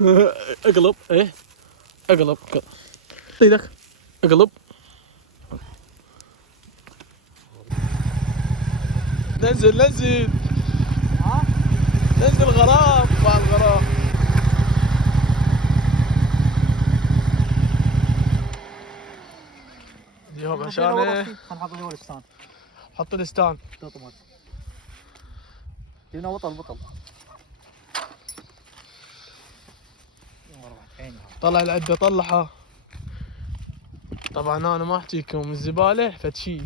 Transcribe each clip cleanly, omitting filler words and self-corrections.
اقلب ايه اقلب ايدك اقلب. نزل نزل نزل غرام مع الغرام. اليوم عشان خلينا نحط لي الستان. حط الستان. جبنا بطل. طلع العدة طلعها. طبعا انا ما احكيكم الزبالة فتشي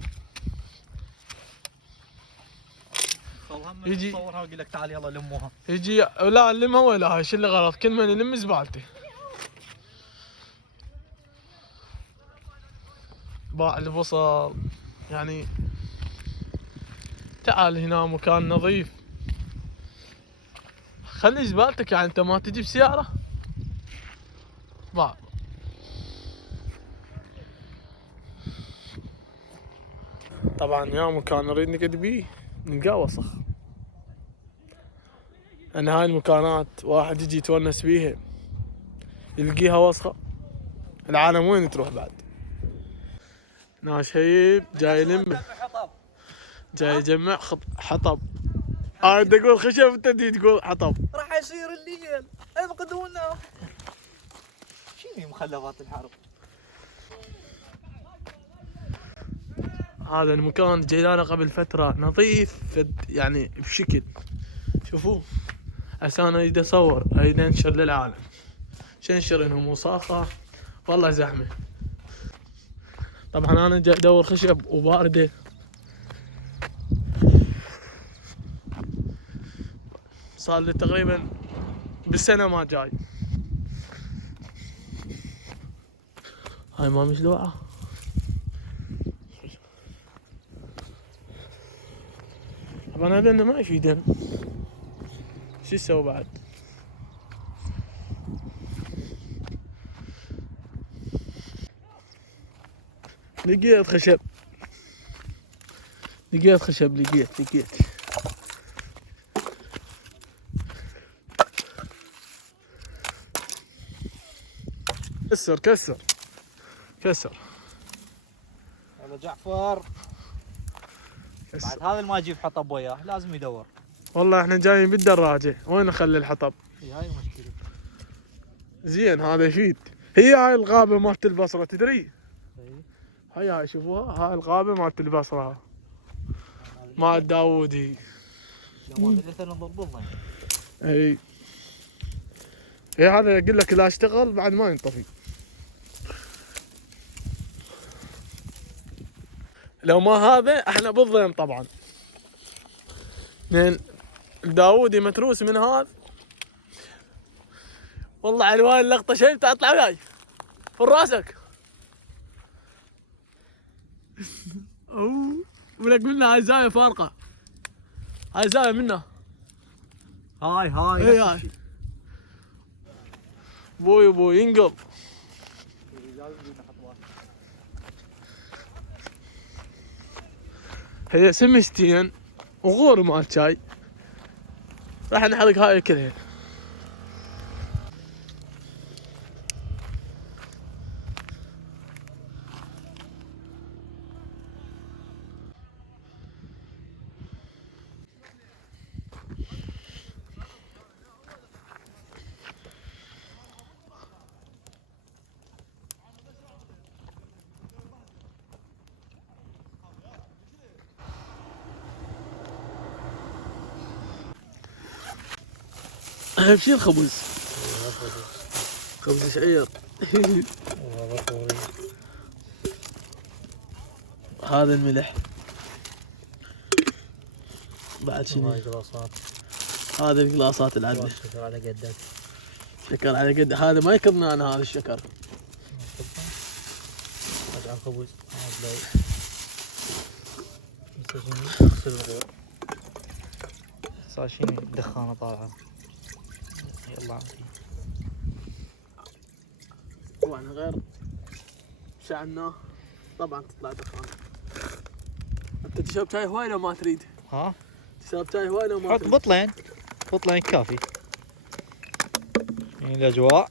يجي صورها واقول لك تعال يلا لموها. يجي لا نلمها ولا هاي شو اللي غلط؟ كل من يلم زبالته. باع البصل يعني. تعال هنا مكان نظيف. خلي زبالتك يعني انت ما تجيب سيارة. باع. طبعا يا مكان نريد نقعد بيه نلقاه وسخ. ان هاي المكانات واحد يجي يتونس بيها يلقيها وسخة. العالم وين تروح بعد؟ ناشيب جاي يلم جاي يجمع حطب. انت تقول خشب انت تقول حطب. راح يصير الليل انقذونا. شنو مخلفات الحرب؟ هذا المكان جينا قبل فترة نظيف يعني بشكل. شوفوا عشان اريد اصور اريد انشر للعالم. شنشر انهم وساخة والله زحمة. طبعا انا جاي ادور خشب وباردة. صار لي تقريبا بالسنة ما جاي. هاي ما مشلوعة. طبعا هذا ما يفيدنا. شو يسوي بعد؟ لقيت خشب. لقيت كسر يلا جعفر. بعد هذا اللي ما يجيب حطب وياه لازم يدور. والله احنا جايين بالدراجة وين اخلي الحطب؟ هاي المشكلة. زين هذا يفيد. هي هاي الغابة مالت البصرة تدري؟ هاي شوفوها هاي الغابة مالت البصرة مال داوودي. لو ما قدرت نضبطها. اي هذا اقول لك لا اشتغل بعد ما ينطفي. لو ما هذا احنا بالضيم طبعا. لان داوودي متروس من هذا. والله علوان اللقطة شايف اطلع وياي فوق راسك. ولك منا هاي زاوية فارقة. هاي زاوية منا. هاي اي هاي. بوي ينقل. هي سمستين وغور مال شاي. راح نحرق هاي كلها. اهم شي الخبز. خبز شعير. هذا الملح. بعد شنو؟ هاي قلاصات. هذه القلاصات العدة. شكر على قدك. شكر على قد هذا ما يكرنا انا هذا الشكر. رجع الخبز. هذا صار شنو دخانة طالعة. يلا عمتي. طبعا غير شعلناه طبعا تطلع دخان. انت تشرب شاي هواي لو ما تريد؟ ها؟ تشرب شاي هواي لو ما حط تريد؟ بطلين كافي. الاجواء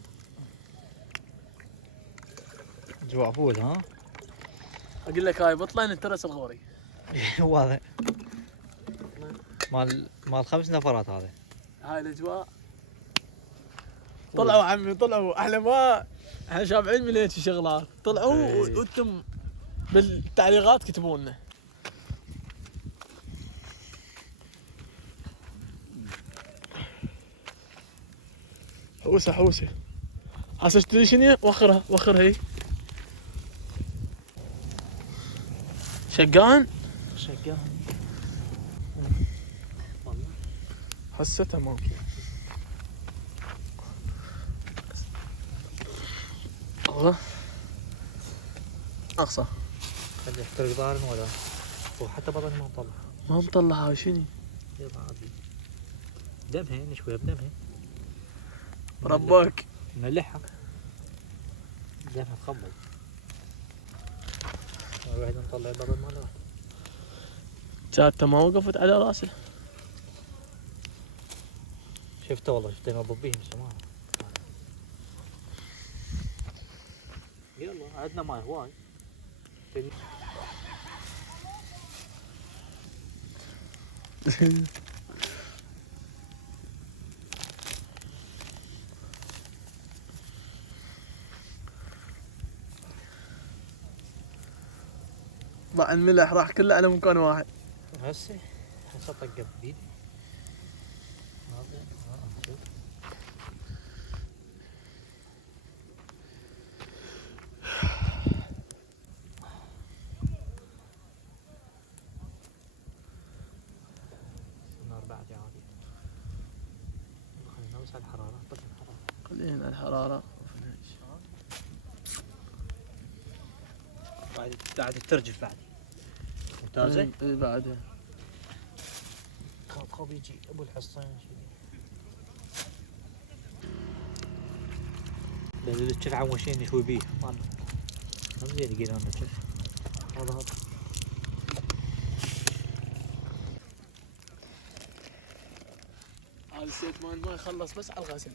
اجواء فول ها. اقول لك هاي بطلع نترس الغوري. هو هذا مال 5 نفرات هذا. هاي الاجواء. طلعوا عمي طلعوا احنا ما احنا شابعين من هيك شغلات، طلعوا وانتم بالتعليقات كتبوا لنا. حوسه حوسه. هسه تدري شنو؟ وخرها هي. شقان هسه تمام. الله اقصى خلي يحترق ظهرن ولا وحتى بطن ما مطلع. ما مطلع هاي شنو؟ يلا عادي دمها نشويها بدمها. ربك نلحها دمها تخبل. واحد نطلع البطن ماله. كانت ما وقفت على راسه. شفته والله شفته ينظف بيهم سماها. يلا عندنا ماي هواي. ضاع الملح راح كله على مكان واحد. هسه طقه بيدي. شوف النار بعد عادي. خلينا نوسع الحرارة. طق الحرارة. خلينا الحرارة. بعد ترجف بعد. ممتازة؟ اي بعدها. خاف يجي ابو الحصين لازم الكل عوشين نشوي بيه. ما زين يقيل انا الكل. هذا هذا السيت مال ما يخلص بس على الغسل.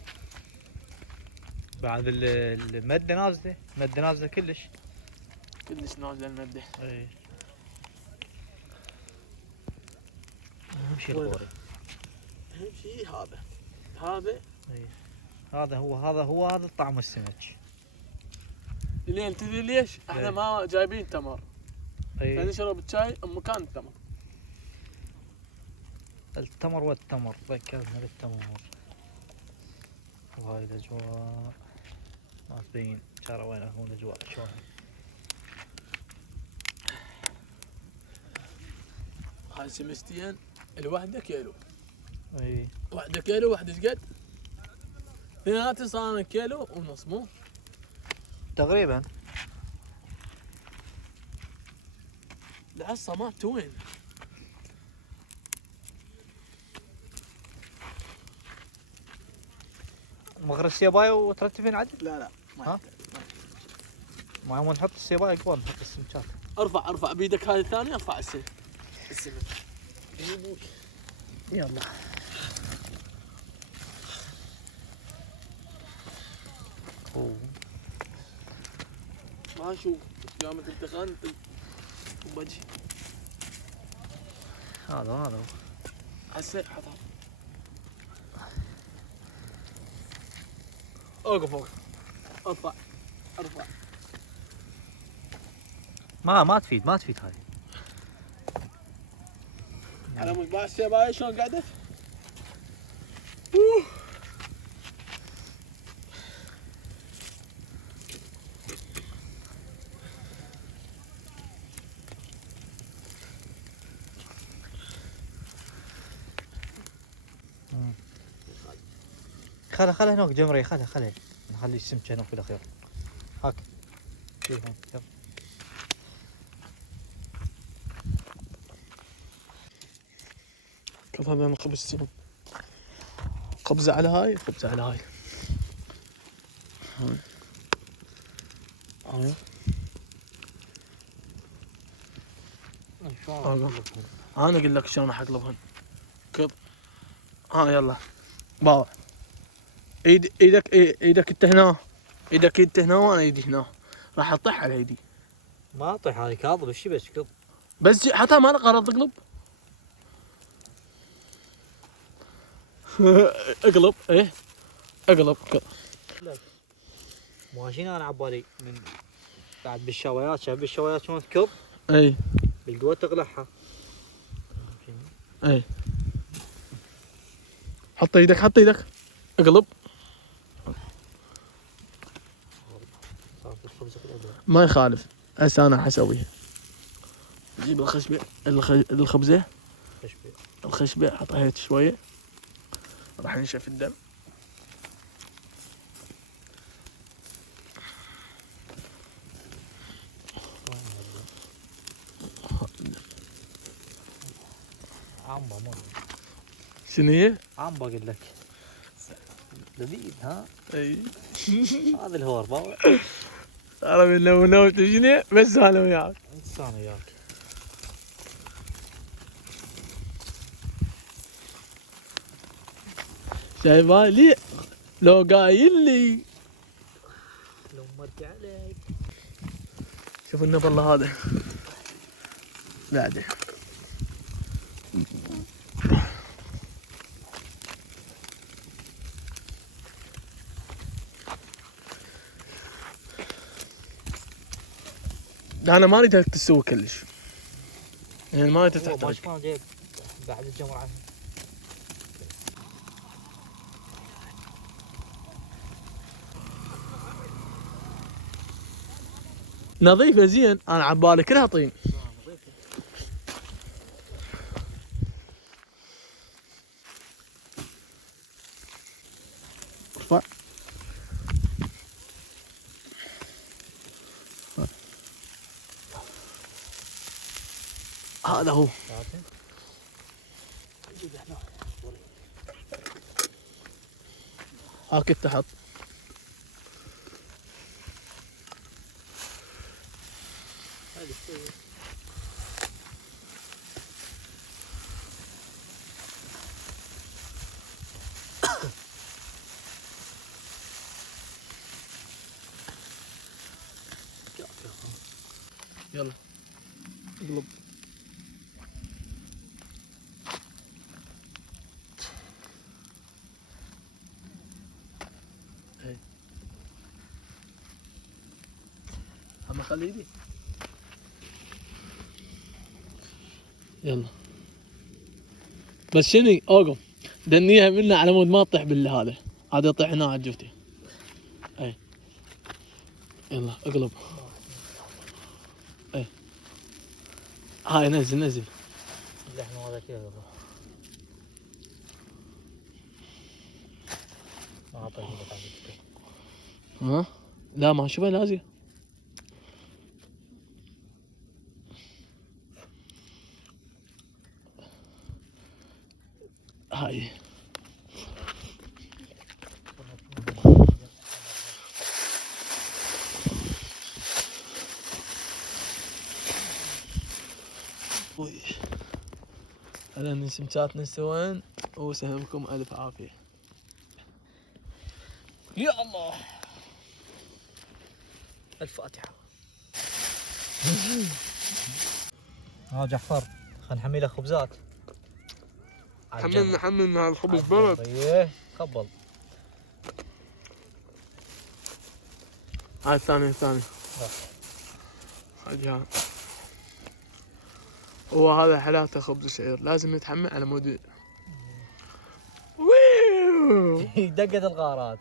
بعد المدة نازلة. المدة نازلة كلش نازله المده. اي اهم شيء الغوري. اهم شيء هذا اي هذا هو طعم السمك. لين تدري ليش؟ احنا ما جايبين تمر. اي نشرب الشاي بمكان التمر. التمر والتمر ذكرنا بالتمر. وهاي الاجواء ما تبين ترى وين هو الاجواء شلون. هاي سمستين الوحده كيلو. اي واحده كيلو واحده قد؟ اثنيناتي صار كيلو ونص مو؟ تقريبا. العصا مالته وين؟ مغرى السيبايا وترتبين عدل؟ لا ها؟ ما يوم نحط السيبايا قبل نحط السمكات. ارفع بيدك هذه الثانيه. ارفع السمك. يلا ما اشوف قامت التخان وبجي. هذا هو هسه حطها. اوقف ارفع. ما تفيد هاي. على مود باع السيبايا شلون قعدت؟ خلها هناك جمري. خلها نخلي السمكة هناك بالاخير. هاك شوف هون يلا. كيف هذا نقب السمك. قبزة على هاي. هاي انا اقول لك شلون راح اقلبهن. كب. يلا باوع. ايدك انت هنا، ايدك انت هنا وانا ايدي هنا، راح اطيح على ايدي. ما اطيح هذه كاظم، ايش بس كظ. بس حتى ما لك غرض تقلب. اقلب ايه، اقلب. ماشيين انا عبالي من بعد بالشوايات، شايف بالشوايات شلون تكب؟ اي بالقوه تقلعها. اي حط ايدك، حط ايدك، اقلب. صارت الخبز بالأبيض. ما يخالف، هسه انا حسويها. جيب الخشبة، الخبزة، تشبيه. الخشبة حطها هيك شوية، راح ينشف الدم. عمبا مو شنو هي؟ عمبا قلت لك. لذيذ ها؟ اي هذا الهور باوع. صار من لو نوت شنو بس انا وياك. بس انا وياك. شايفها لي لو قايل لي. لو مرت عليك. شوف النبل هذا بعده. انا ما اريدك تسوي كلش، يعني ما اريد هو تحتاج. ماش ما جايب بعد الجمر عنه. نظيفه زين، انا عبالي كلها طين. ارفع. هذا هو. هاك تحت. يلا اقلب. هي اما خلي ايدي. يلا بس شنو اوقف دنيها منا على مود ما تطيح بالهذا، هذا يطيح هنا على جفتي. اي يلا اقلب. اي هاي نزل نزل. اللحم هذا كذا قبل. ما اعطيك ها لا ما شوفها لازم. هاي هلا نسمتاتنا سوين وسهمكم الف عافيه. يا الله. الفاتحة. ها جعفر خلينا نحمي له خبزات. حملنا الخبز برد. ايه قبل. هاي الثاني هاي هو هذا حلاته خبز شعير، لازم يتحمل على مود. دقت الغارات.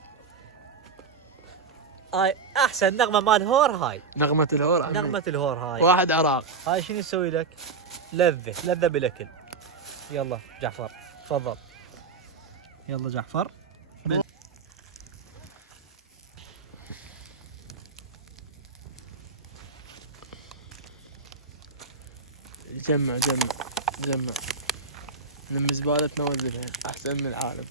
هاي احسن نغمة مال هور هاي. نغمة الهور عمي. نغمة الهور هاي. واحد عراق. هاي شنو يسوي لك؟ لذة بالاكل. يلا جعفر تفضل. يلا جعفر. جمع لم زبالتنا وزنها احسن من العالم.